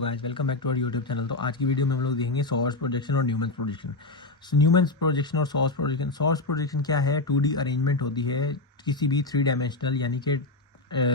Guys welcome back to our YouTube channel. तो आज की वीडियो में हम लोग देखेंगे सॉर्स प्रोजेक्शन और न्यूमैन्स प्रोजेक्शन। न्यूमैन्स प्रोजेक्शन और सॉर्स प्रोजेक्शन। सॉर्स प्रोजेक्शन क्या है? 2D अरेंजमेंट होती है किसी भी 3 डायमेंशनल यानी कि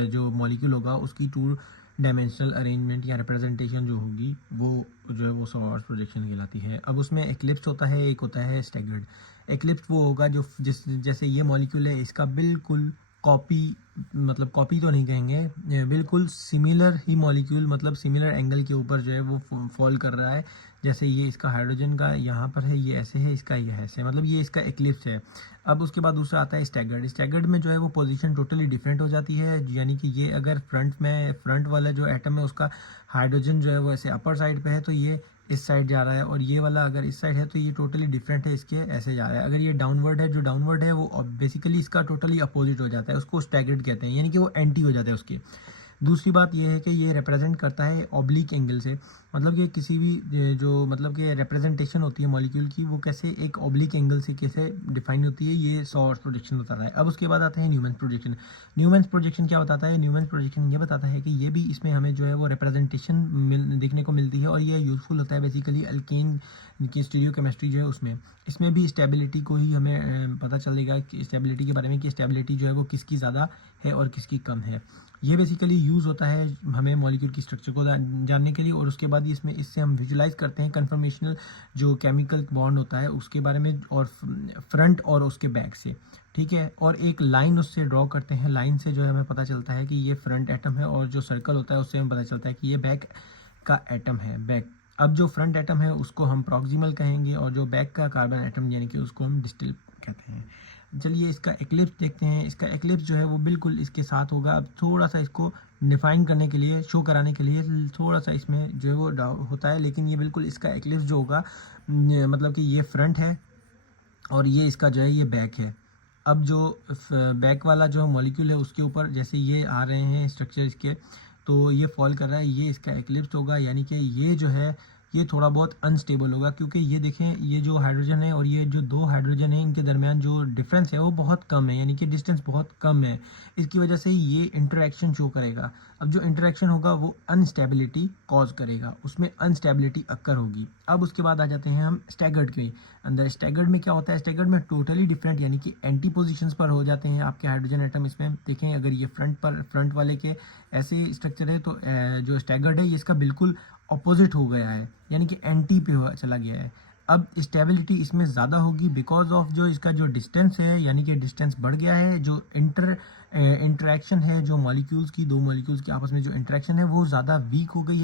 जो मॉलिक्यूल होगा उसकी 2 डायमेंशनल अरेंजमेंट या रिप्रेजेंटेशन जो होगी वो जो है वो सॉर्स प्रोजेक्शन कहलाती है। अब उसमें एक्लिप्स होता है, एक होता है स्टैगर्ड। एक्लिप्स वो होगा जो जैसे ये मॉलिक्यूल है इसका बिल्कुल कॉपी, मतलब कॉपी तो नहीं कहेंगे, बिल्कुल सिमिलर ही मॉलिक्यूल, मतलब सिमिलर एंगल के ऊपर जो है वो फॉल कर रहा है। जैसे ये इसका हाइड्रोजन का यहाँ पर है, ये ऐसे है, इसका ये ऐसे, मतलब ये इसका एक्लिप्स है। अब उसके बाद दूसरा आता है स्टैगर्ड। स्टैगर्ड में जो है वो पोजीशन टोटली डिफरेंट हो जाती है, यानी कि ये अगर फ्रंट वाला जो एटम है उसका हाइड्रोजन जो है वो ऐसे अपर साइड पे है तो ये इस साइड जा रहा है, और ये वाला अगर इस साइड है तो ये टोटली डिफरेंट है, इसके ऐसे जा रहा है। अगर ये डाउनवर्ड है, जो डाउनवर्ड है वो बेसिकली इसका टोटली अपोजिट हो जाता है, उसको स्टैगर्ड कहते हैं, यानी कि वो एंटी हो जाता है उसके। दूसरी बात यह है कि ये रिप्रेजेंट करता है ऑब्लिक एंगल से, मतलब कि किसी भी जो मतलब कि रिप्रेजेंटेशन होती है मॉलिक्यूल की वो कैसे एक ऑब्लिक एंगल से कैसे डिफाइन होती है, ये सॉर्स प्रोजेक्शन बताता है। अब उसके बाद आता है न्यूमैन्स प्रोजेक्शन। न्यूमैन्स प्रोजेक्शन क्या बताता है? न्यूमैन्स प्रोजेक्शन ये बताता है कि ये भी इसमें हमें जो है वो रिप्रेजेंटेशन देखने को मिलती है, और ये यूज़फुल होता है बेसिकली अल्केन की स्टीरियो केमिस्ट्री जो है उसमें। इसमें भी स्टेबिलिटी को ही हमें पता चलेगा कि स्टेबिलिटी के बारे में, कि स्टेबिलिटी जो है वो किसकी ज़्यादा है और किसकी कम है। ये बेसिकली यूज़ होता है हमें मॉलिक्यूल की स्ट्रक्चर को जानने के लिए, और उसके बाद इसमें इससे हम विजुलाइज करते हैं कन्फर्मेशनल जो केमिकल बॉन्ड होता है उसके बारे में, और फ्रंट और उसके बैक से, ठीक है। और एक लाइन उससे ड्रॉ करते हैं, लाइन से जो है हमें पता चलता है कि ये फ्रंट एटम है, और जो सर्कल होता है उससे हमें पता चलता है कि ये बैक का एटम है, बैक। अब जो फ्रंट एटम है उसको हम प्रॉक्सिमल कहेंगे, और जो बैक का कार्बन एटम यानी कि उसको हम डिस्टिल कहते हैं। चलिए इसका एक्लिप्स देखते हैं। इसका एक्लिप्स जो है वो बिल्कुल इसके साथ होगा। अब थोड़ा सा इसको डिफाइन करने के लिए, शो कराने के लिए थोड़ा सा इसमें जो है वो होता है, लेकिन ये बिल्कुल इसका एक्लिप्स जो होगा मतलब कि ये फ्रंट है और ये इसका जो है ये बैक है। अब जो बैक वाला जो मॉलिक्यूल है उसके ऊपर जैसे ये आ रहे हैं स्ट्रक्चर इसके, तो ये फॉल कर रहा है, ये इसका एक्लिप्स होगा, यानी कि ये जो है ये थोड़ा बहुत अनस्टेबल होगा, क्योंकि ये देखें ये जो हाइड्रोजन है और ये जो 2 हाइड्रोजन है इनके दरमियान जो डिफरेंस है वो बहुत कम है, यानी कि डिस्टेंस बहुत कम है। इसकी वजह से ये इंटरेक्शन शो करेगा। अब जो इंटरेक्शन होगा वो अनस्टेबिलिटी कॉज करेगा, उसमें अनस्टेबिलिटी अक्कर होगी। अब उसके बाद आ जाते हैं हम स्टैगर्ड के अंदर। स्टैगर्ड में क्या होता है? स्टैगर्ड में टोटली डिफरेंट, यानी कि एंटी पोजिशंस पर हो जाते हैं आपके हाइड्रोजन एटम। इसमें देखें अगर ये फ्रंट वाले के ऐसे स्ट्रक्चर है तो जो स्टैगर्ड है ये इसका बिल्कुल अपोजिट हो गया है, यानी कि एंटी पे चला गया है। अब स्टेबिलिटी इसमें ज़्यादा होगी बिकॉज ऑफ जो इसका जो डिस्टेंस है, यानी कि डिस्टेंस बढ़ गया है। जो इंटरेक्शन है, जो मॉलिक्यूल्स की, 2 मॉलिक्यूल्स की आपस में जो इंटरेक्शन है वो ज़्यादा वीक हो गई है।